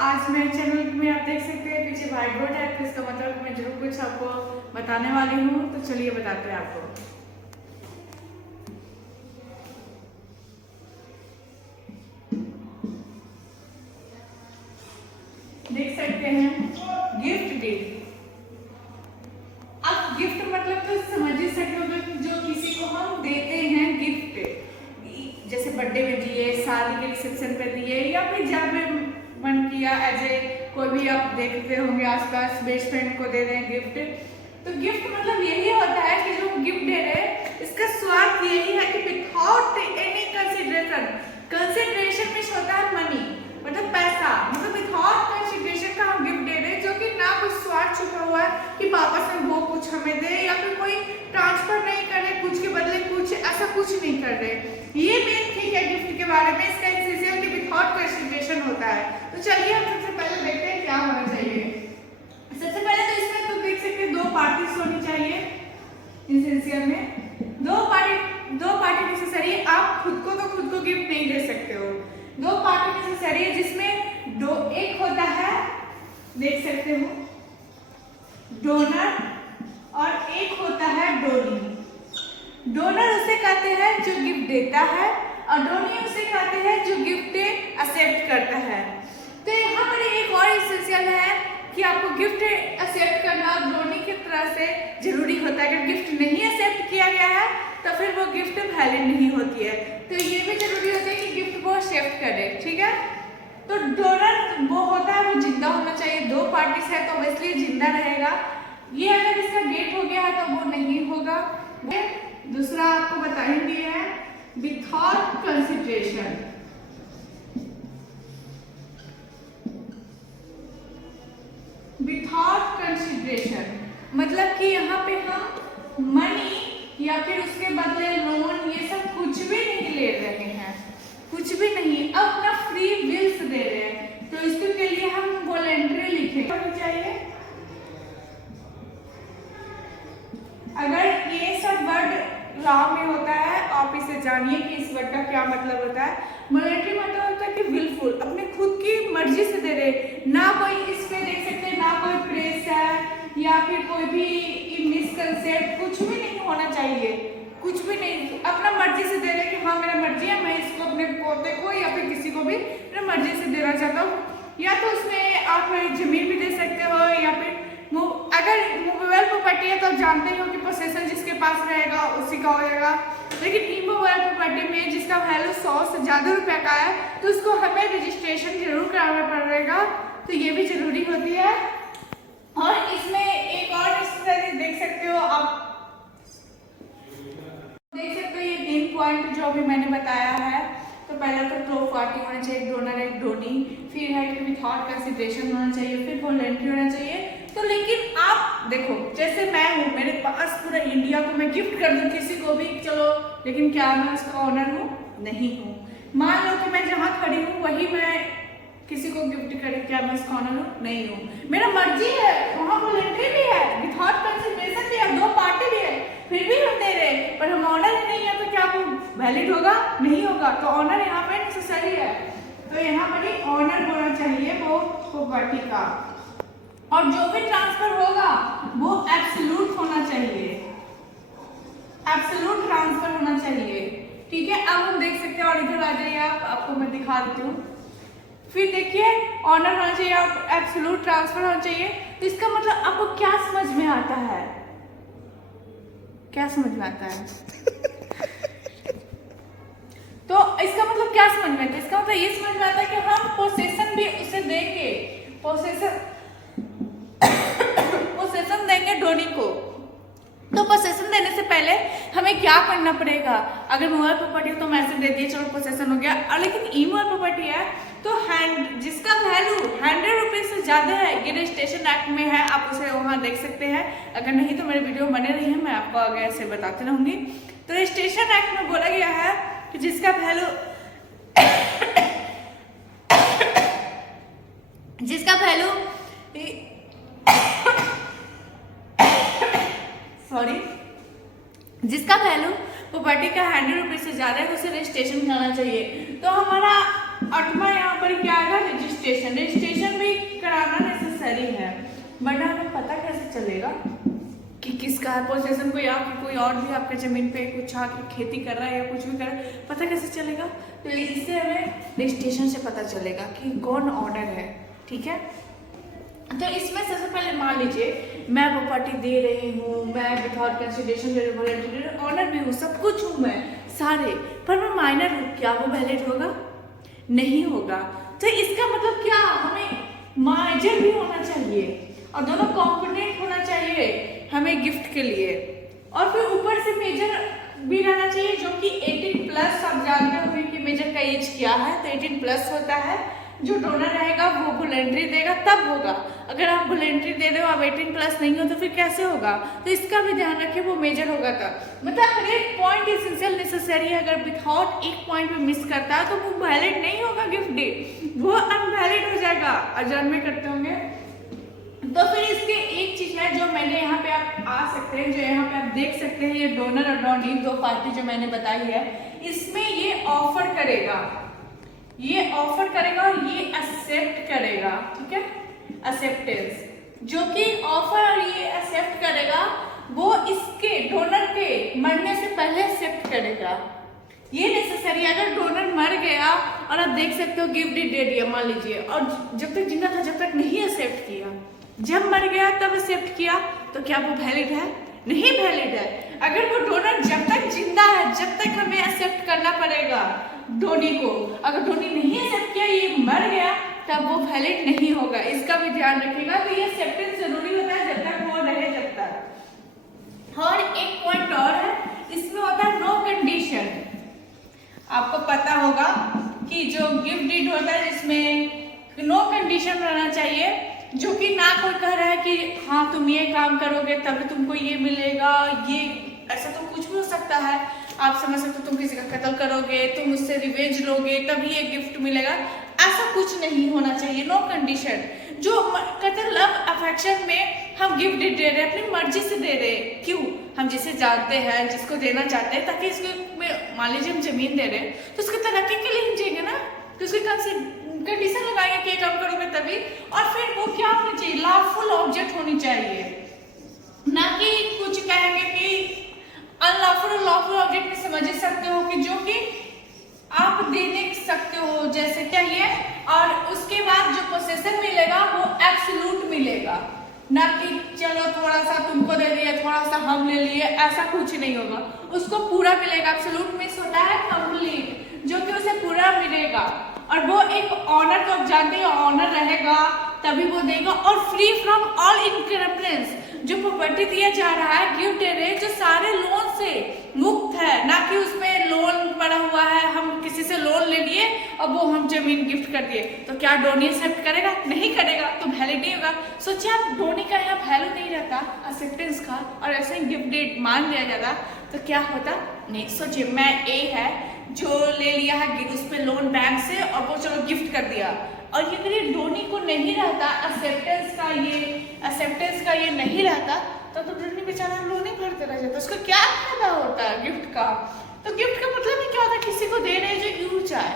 आज मेरे चैनल में आप देख सकते हैं पीछे व्हाइट बोर्ड है, तो इसका मतलब मैं जरूर कुछ आपको बताने वाली हूँ। तो चलिए बताते हैं आपको। देख सकते हैं गिफ्ट डीड। अब गिफ्ट मतलब तो समझ ही सकते हो कि जो किसी को हम देते हैं गिफ्ट, जैसे बर्थडे में दिए, शादी के रिसेप्शन पे दिए, या फिर जब मन किया एज ए कोई भी आप देखते होंगे आसपास बेस्ट फ्रेंड को दे दें गिफ्ट। तो गिफ्ट मतलब यही होता है कि जो गिफ्ट दे रहे हैं इसका स्वार्थ यही है कि विदाउट एनी कंसिडरेशन में होता है मनी, मतलब पैसा, मतलब विदाउट कंसिडरेशन का हम गिफ्ट दे रहे हैं, जो कि ना कुछ स्वार्थ छुपा हुआ है कि वापस में वो कुछ हमें दे, या फिर कोई ट्रांसफर नहीं कर रहे, कुछ के बदले कुछ, ऐसा कुछ नहीं कर रहे। ये मेन ठीक है गिफ्ट के बारे में, इसका एसेंशियल कि विदाउट कंसिडरेशन होता है। तो चलिए हम सबसे पहले देखते हैं क्या होना चाहिए। सबसे पहले तो इसमें तो देख सकते हैं 2 पार्टीज होनी चाहिए। एसेंशियल में 2 पार्टी नेसेसरी है। आप खुद को गिफ्ट नहीं दे सकते हो। 2 पार्टी नेसेसरी है, जिसमें एक होता है, देख सकते हो, डोनर, और एक होता है डोनी। डोनर उसे कहते हैं जो गिफ्ट देता है, और डोनी उसे कहते हैं जो गिफ्ट एक्सेप्ट करता है। तो यहाँ पर एक और एसेंशियल है कि आपको गिफ्ट एक्सेप्ट करना डोनी की तरह से जरूरी होता है। अगर गिफ्ट नहीं एक्सेप्ट किया गया है तो फिर वो गिफ्ट वैलिड नहीं होती है। तो ये भी जरूरी होता है कि गिफ्ट वो एक्सेप्ट करे, ठीक है। तो डोनर वो होता है, वो जिंदा होना चाहिए। 2 पार्टीज है तो ऑब्वियसली जिंदा रहेगा। ये अगर इसका डेट हो गया है तो वो नहीं होगा। दूसरा आपको बता ही दिया है, विदाउट कंसिडरेशन। विदाउट कंसिडरेशन मतलब कि यहाँ पे हम मनी या फिर उसके बदले लोन ये सब कुछ भी नहीं ले रहे हैं, कुछ भी नहीं, अपना फ्री विल से दे रहे हैं। तो इसके लिए हम वॉलंटरी लिखेंगे चाहिए। अगर ये सब वर्ड लॉ में होता है, आप इसे जानिए कि इस वर्ड का क्या मतलब होता है। वॉलंटरी मतलब होता है कि विलफुल, अपने खुद की मर्जी से दे रहे, ना कोई इस पे देख सकते, ना कोई प्रेस है या फिर कोई भी मिसकंसेप्ट, कुछ भी नहीं होना चाहिए, कुछ भी नहीं, अपना मर्जी से दे रहे कि हाँ मेरा मर्जी है, मैं इसको अपने पोते को या फिर किसी को भी मेरा मर्जी से देना चाहता हूँ। या तो उसमें आप जमीन भी दे सकते हो, या फिर अगर मूवेबल प्रॉपर्टी है तो आप जानते ही हो कि पोसेशन जिसके पास रहेगा उसी का हो जाएगा। लेकिन इमूवेबल प्रॉपर्टी में जिसका वैल्यू 100 से ज़्यादा रुपये का है तो उसको हमें रजिस्ट्रेशन जरूर कराना पड़ेगा। तो ये भी जरूरी होती है। और इसमें एक और नेसेसरी देख सकते हो, आप देख सकते हो ये 3 पॉइंट जो अभी मैंने बताया है। तो पहला तो 2 पार्टी होना चाहिए, डोनर एक डोनी, फिर है कि विदाउट कंसिडरेशन होना चाहिए, फिर वॉलंटरी होना चाहिए। तो लेकिन आप देखो, जैसे मैं हूँ, मेरे पास पूरा इंडिया को मैं गिफ्ट कर दूँ किसी को भी, चलो, लेकिन क्या मैं उसका ऑनर हूँ? नहीं हूँ। मान लो कि मैं जहाँ खड़ी हूँ वही मैं किसी को गिफ्ट करें, क्या मैं उसका ऑनर हूँ? नहीं हूँ। मेरा मर्जी है, वहाँ वॉलंटरी भी है, विदाउट कंसिडरेशन भी है, 2 पार्टी भी है, फिर भी हम दे रहे, पर हम ऑनर ही नहीं है, तो क्या वो वैलिड होगा? नहीं होगा। तो ऑनर यहाँ पे नेसेसरी है। तो यहाँ पर ही ऑनर होना चाहिए वो प्रॉपर्टी का, और जो भी ट्रांसफर होगा वो एब्सोल्यूट होना चाहिए, एब्सोल्यूट ट्रांसफर होना चाहिए, ठीक है। अब हम देख सकते हैं, और इधर आ जाइए, आपको मैं दिखा देती हूँ। फिर देखिए, ऑनर होना चाहिए, एब्सोल्यूट ट्रांसफर होना चाहिए। तो इसका मतलब आपको क्या समझ में आता है? क्या समझ में आता है? तो इसका मतलब क्या समझ में आता है? इसका मतलब ये समझ में आता है कि हम पोसेशन भी उसे देंगे, पोसेशन देंगे डोनी को। तो पोसेशन देने से पहले हमें क्या करना पड़ेगा? अगर मूवेबल प्रॉपर्टी तो मैसेज दे दिए, चलो पोसेशन हो गया। और लेकिन इमूवेबल प्रॉपर्टी है तो जिसका वैल्यू 100 रुपये से ज़्यादा है, ये रजिस्ट्रेशन एक्ट में है, आप उसे वहाँ देख सकते हैं। अगर नहीं तो मेरे वीडियो बने रही है, मैं आपको आगे ऐसे बताती रहूँगी। तो रजिस्ट्रेशन एक्ट में बोला गया है कि जिसका वैल्यू जिसका वैल्यू प्रॉपर्टी का 100 रुपये से ज़्यादा है तो उसे रजिस्ट्रेशन कराना चाहिए। तो हमारा 8वां यहाँ पर क्या आएगा? रजिस्ट्रेशन। रजिस्ट्रेशन चलेगा कि किसका है पोजीशन, कोई आके कोई और भी आपके जमीन पे कुछ आके खेती कर रहा है या कुछ भी कर रहा है, पता कैसे चलेगा? तो इससे हमें रजिस्ट्रेशन से पता चलेगा कि कौन ऑनर है। ठीक है, तो इसमें सबसे पहले मान लीजिए मैं प्रॉपर्टी दे रही हूँ, मैं विदाउट कंसिडरेशन ऑनर भी हूँ, सब कुछ हूँ मैं सारे, पर मैं माइनर हूँ, क्या वो वैलिड होगा? नहीं होगा। तो इसका मतलब क्या, हमें मार्जिन भी होना चाहिए और दोनों कॉम्पोनेंट होना चाहिए हमें गिफ्ट के लिए, और फिर ऊपर से मेजर भी रहना चाहिए जो कि 18 प्लस। आप जानते होंगे कि मेजर का एज क्या है, तो 18 प्लस होता है। जो डोनर रहेगा वो वॉलंटरी देगा तब होगा, अगर आप वॉलंटरी दे रहे हो आप 18 प्लस नहीं हो तो फिर कैसे होगा? तो इसका भी ध्यान रखें, वो मेजर होगा तब। मतलब हर एक पॉइंट एसेंशियल नेसेसरी है, अगर विदाउट एक पॉइंट में मिस करता है तो वो वैलिड नहीं होगा गिफ्ट डीड, वो अनवैलिड हो जाएगा। अजान में करते होंगे। तो फिर इसके एक चीज है जो मैंने यहाँ पे आप आ सकते हैं, जो यहाँ पे आप देख सकते हैं, ये डोनर और डोनी दो पार्टी जो मैंने बताई है, इसमें ये ऑफर करेगा, ये ऑफर करेगा और ये एक्सेप्ट करेगा। ठीक है, एक्सेप्टेंस, जो कि ऑफर और ये एक्सेप्ट करेगा वो इसके डोनर के मरने से पहले एक्सेप्ट करेगा। ये नेसेसरी है। अगर डोनर मर गया और आप देख सकते हो गिफ्ट डीड दे दिया मान लीजिए, और जब तक जिंदा था जब तक नहीं एक्सेप्ट किया, जब मर गया तब एक्सेप्ट किया, तो क्या वो वैलिड है? नहीं वैलिड है। अगर वो डोनर जब तक जिंदा है जब तक हमें एक्सेप्ट करना पड़ेगा डोनी को, अगर डोनी नहीं एक्सेप्ट किया, ये मर गया, तब वो वैलिड नहीं होगा। इसका भी ध्यान रखिएगा। तो ये एक्सेप्टेंस जरूरी होता है जब तक वो रहे जब तक। और एक पॉइंट और है, इसमें होता है नो कंडीशन। आपको पता होगा कि जो गिफ्ट डीड होता है जिसमें नो कंडीशन रहना चाहिए, जो कि ना कोई कह रहा है कि हाँ तुम ये काम करोगे तभी तुमको ये मिलेगा, ये ऐसा तो कुछ भी हो सकता है। आप समझ सकते हो तुम किसी का कत्ल करोगे, तुम उससे रिवेंज लोगे तभी ये गिफ्ट मिलेगा, ऐसा कुछ नहीं होना चाहिए। No condition. जो कहते हैं लव अफेक्शन में हम गिफ्ट दे रहे हैं, अपनी मर्जी से दे रहे हैं। क्यों? हम जिसे जानते हैं, जिसको देना चाहते हैं, ताकि इसको मान लीजिए हम जमीन दे रहे हैं तो उसकी तरक्की के लिए हम चाहिए ना, तो उसकी कंडीशन लगाएंगे कि काम करोगे तभी। और फिर वो क्या होनी चाहिए? लॉफुल ऑब्जेक्ट होनी चाहिए, ना कि कुछ कहेंगे कि अनलॉफुल और लॉफुल ऑब्जेक्ट में समझ सकते हो कि जो कि आप दे सकते हो जैसे चाहिए, और उसके बाद जो पोसेशन मिलेगा वो एब्सोल्यूट मिलेगा, ना कि चलो थोड़ा सा तुमको दे दिया थोड़ा सा हम ले लिए, ऐसा कुछ नहीं होगा। उसको पूरा मिलेगा। एब्सोल्यूट मींस होता है कंप्लीट, जो कि उसे पूरा मिलेगा। और वो एक ऑनर, तो आप जानते हैं ऑनर रहेगा तभी वो देगा। और फ्री फ्रॉम ऑल इनकम्प्लेंस, जो प्रॉपर्टी दिया जा रहा है गिफ्ट दे रहे जो सारे लोन से मुक्त है, ना कि उसमें लोन पड़ा हुआ है, हम किसी से लोन ले लिए और वो हम जमीन गिफ्ट कर दिए, तो क्या डोनी एक्सेप्ट करेगा? नहीं करेगा, तो वैलिड नहीं होगा। सोचिए आप डोनी का यहाँ वैल्यू नहीं रहता एक्सेप्टेंस का, और ऐसे ही गिफ्ट डेट मान लिया जाता तो क्या होता? नहीं। सोचिए मैं ए है जो ले लिया है उस पे लोन बैंक से और वो चलो गिफ्ट कर दिया, और ये अगर ये डोनी को नहीं रहता एक्सेप्टेंस का ये नहीं रहता तो डोनी बेचारा लोन ही भरते रह जाता, उसको क्या फायदा होता है गिफ्ट का? तो गिफ्ट का मतलब ही क्या होता है? किसी को दे रहे जो यूज आए,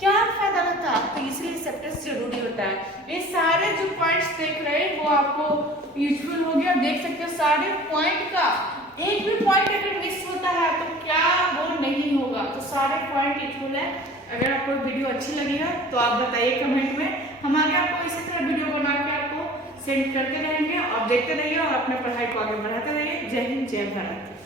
क्या फायदा रहता? तो इसलिए एक्सेप्टेंस जरूरी होता है। ये सारे जो पॉइंट्स देख रहे हैं वो आपको यूजफुल हो गया। देख सकते हो सारे पॉइंट का एक भी पॉइंट अगर मिस होता है तो क्या वो नहीं होगा, तो सारे पॉइंट यूजफुल है। अगर आपको वीडियो अच्छी लगी है तो आप बताइए कमेंट में, हम आगे आपको इसी तरह वीडियो बना के आपको सेंड करते रहेंगे, और देखते रहिए और अपने पढ़ाई को आगे बढ़ाते रहिए। जय हिंद, जय भारत।